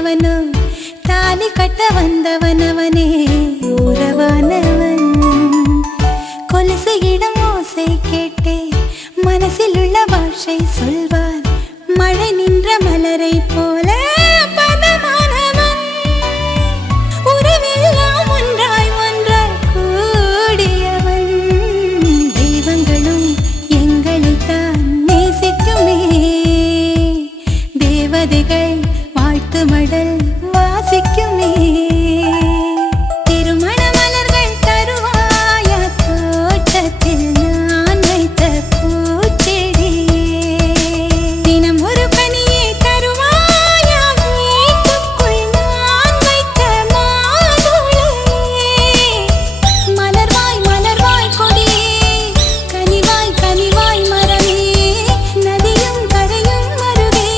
எவனோ தாலி கட்ட வந்தவனவனே உறவானவன். கொலுசு இடம் ஓசை கேட்டே மனசில் உள்ள பாஷை சொல்வார். மழை நின்ற மலரை போல பதமானவன். உறவெல்லாம் ஒன்றாய் ஒன்றாய் கூடியவன். தெய்வங்களும் எங்களைத்தான் நேசிக்குமே. தேவதைகள் வாழ்த்து மடல் வாசிக்குமே. திருமண மலர்கள் தருவாயா தோட்டத்தில் நான் வைத்த பூச்செடியே. தினம் ஒரு பனியை தருவாயா வீட்டுக்குள் நான் வைத்த மாதுளையே. மலர்வாய் மலர்வாய் கொடியே கனிவாய் கனிவாய் மரமே. நதியும் கரையும் மருகே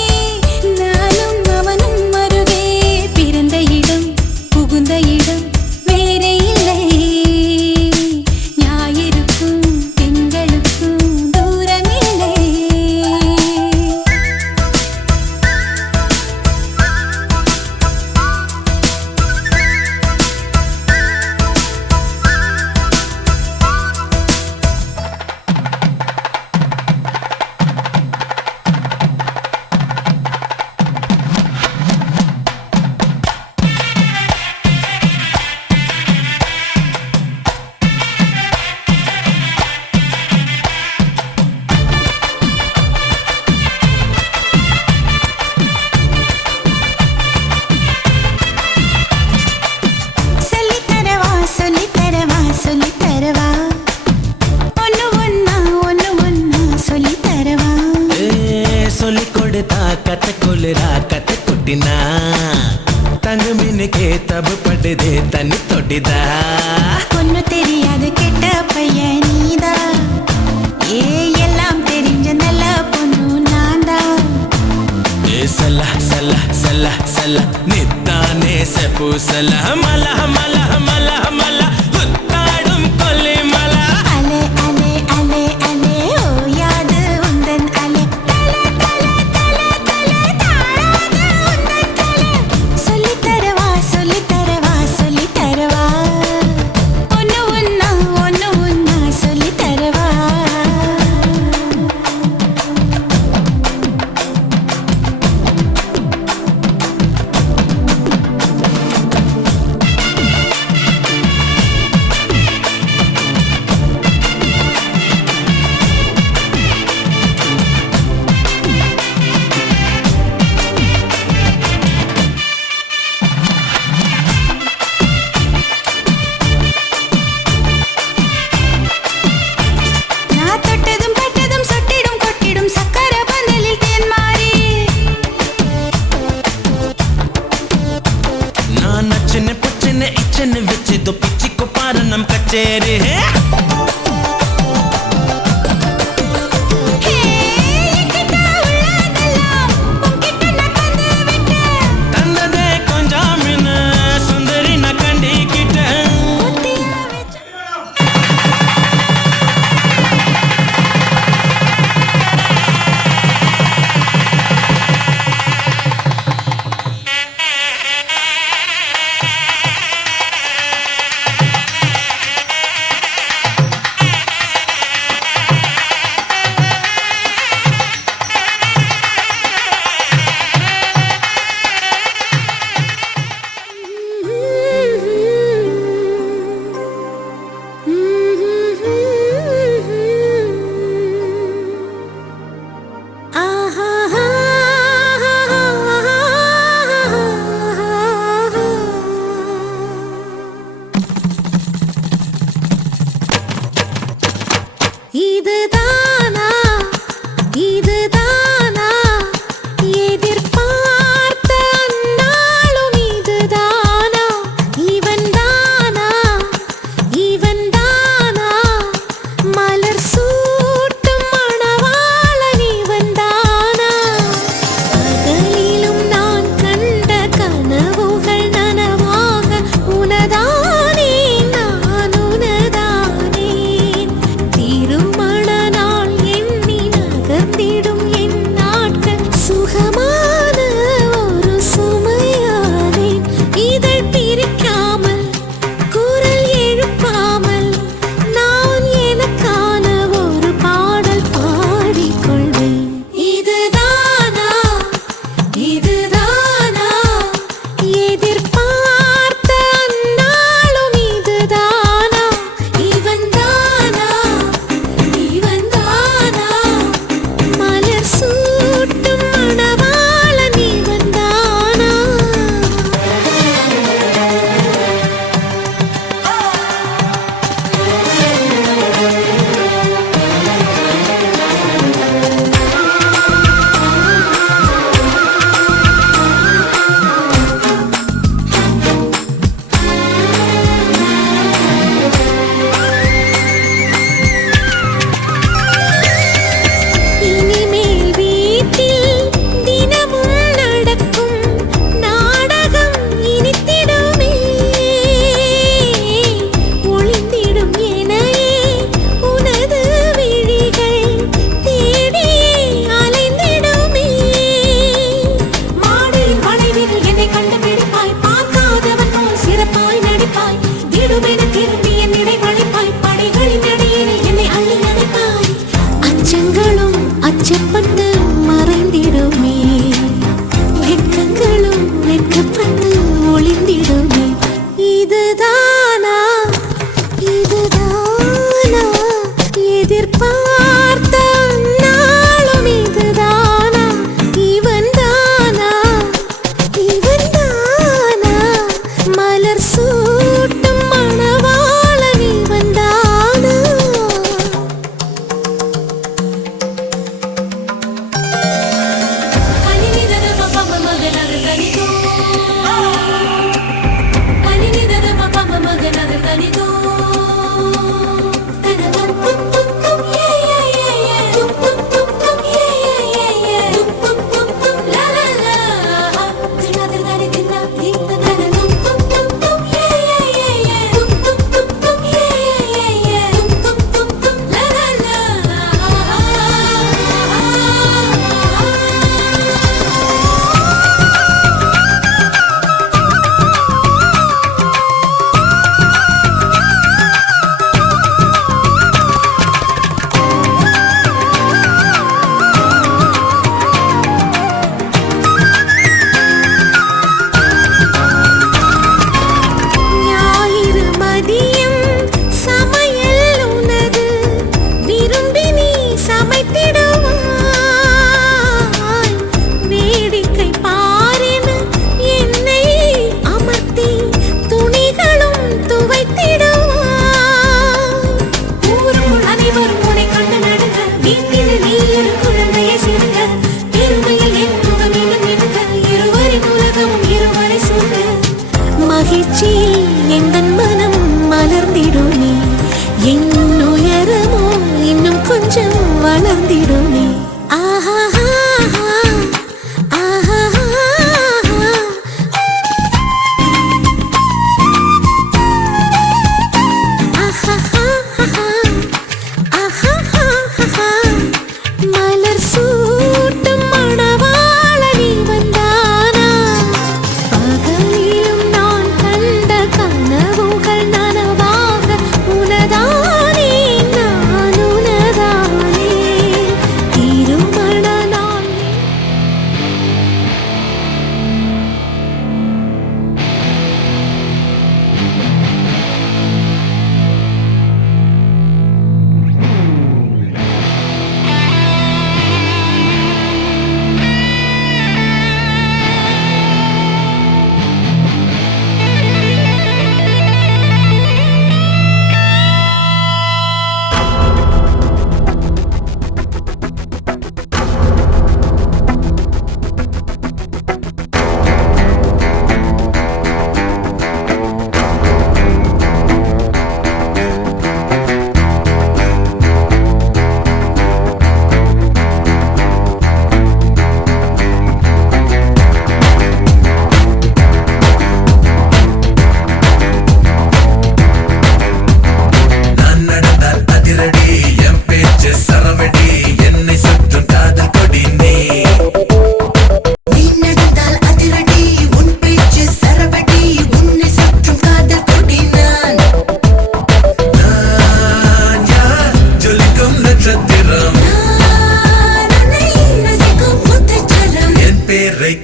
நானும் அவனும் மருகே. பிறந்த இடம் புகுந்த இடம் வேறே இல்லை. ஞாயிறுக்கும் திங்களுக்கும் தூரமில்லை. சொல்லித்தரவா சொல்லித்தரவா சொல்லித்தரவா ஒன்னு ஒன்னா சொல்லித்தரவா. சொல்லிக் கொடுத்தா கத்துக்கொள்ளுறா கத்து கொட்டினா. தங்க மீனுக்கே தப்பு படுதே தண்ணி தொட்டிதா. ஒன்னு தெரியாது கெட்ட பையன் நீதா. எல்லாம் தெரிஞ்ச நல்ல பொண்ணு நான்தா. சல்ல சல்ல சல்ல சல்ல நித்தானே செப்பு சல்ல மல மல மல மல புத்தாடும் கொல்லி மல. அலே அலே அலே அலே ஓயாது உந்தன் அலே. தல தல தல தல தாழாது உந்தன் தல. சொல்லித்தரவா சொல்லித்தரவா சொல்லித்தரவா ஒன்னு ஒன்னா சொல்லித்தரவா. அச்சங்களும் அச்சப்பட்டு மறைந்திடுமே, வெட்கங்களும் வெட்கப்பட்டு ஒளிந்திடுமே. இதுதானா இதுதானா எதிர்பார்த்த நாளும், இதுதானா இவன் தானா இவன் தானா மலர் சூட்டும் மணவாளன் இவன் தானா. மகிழ்ச்சியில் எந்தன் மனம் மலர்ந்திடுமே, என் உயரமோ இன்னும் கொஞ்சம் வளர்ந்திடுமே. ஆஹா மலர் சூட்டும் மணவாளன் இவன் தானா. பகலிலும் நான் கண்ட கனவுகள் நனவாக உனதானே நான் உனதானே திருமண நாள்.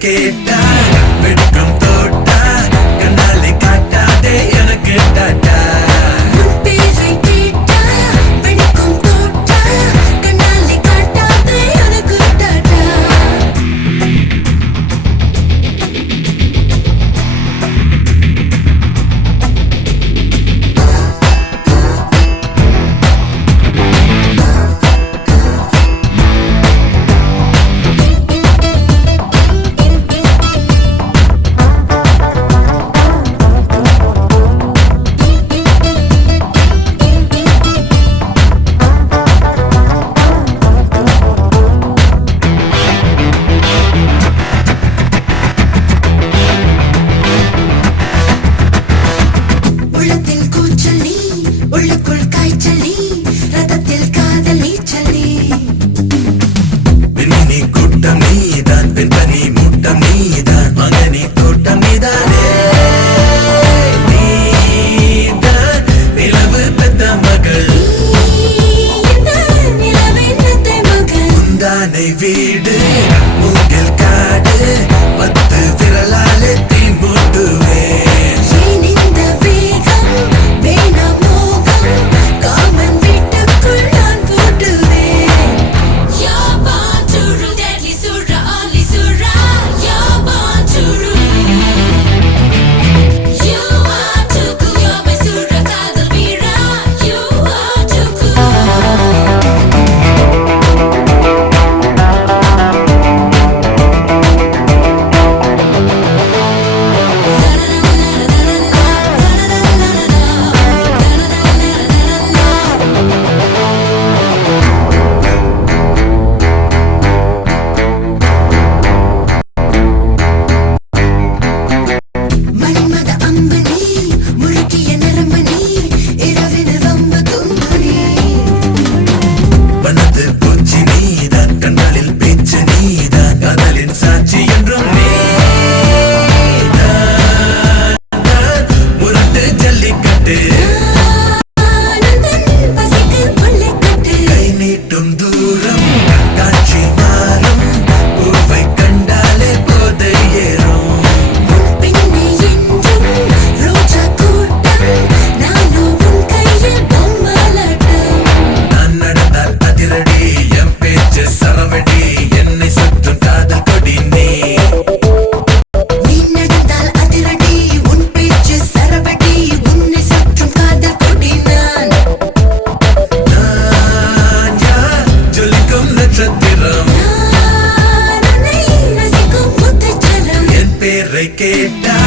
கேட்டா வெட்கம் தோட்டா கண்ணாலே காட்டாதே எனக்கு டாட்டா. பேரை கேட்டா வெடிக்கும் தோட்டா கண்ணாலே காட்டாதே எனக்கு டாட்டா. கடை வீடு மூங்கில் காடு 10 விரலாலே தீ மூட்டுவேன். ஏன் இந்த வேகம் வேணாம் மோகம் காமன் வீட்டுக்குள் நான் போட்டுவேன். You're born to rule, deadly Sura, only Sura. You're born to rule. You are too cool, you're my Sura Kadal Veera. You are too cool. மன்மத அம்பனி முழுக்கிய நரம்பனி இரவினில் வம்பு தும்பனி. வனது பூச்சி நீதான் கண்களில் பேச்சு நீதான் காதலின் சாட்சி என்றும் நீதான். முரட்டு ஜல்லிக்கட்டு ஆனந்தன் பசிக்கு கொள்ளைக்கட்டு. கை நீட்டும் தூரம் காட்சி மாறும் பூவை கண்டாலே போதை ஏறும். உன் பின்னே என்றும் ரோஜா கூட்டம் நானும் உன் கையில் பொம்மலாட்டம். நான் நடந்தால் அதிரடி என் பேச்சு சரவடி என்னை சுற்றும் காதல் கொடி நீ. நீ நடந்தால் அதிரடி உன் பேச்சு சரவடி உன்னை சுற்றும் காதல் கொடி நான். நான் யார் ஜொலிக்கும் நட்சத்திரம் நான் உன்னை ரசிக்கும் முத்துச்சரம். என் பேரை கேட்டா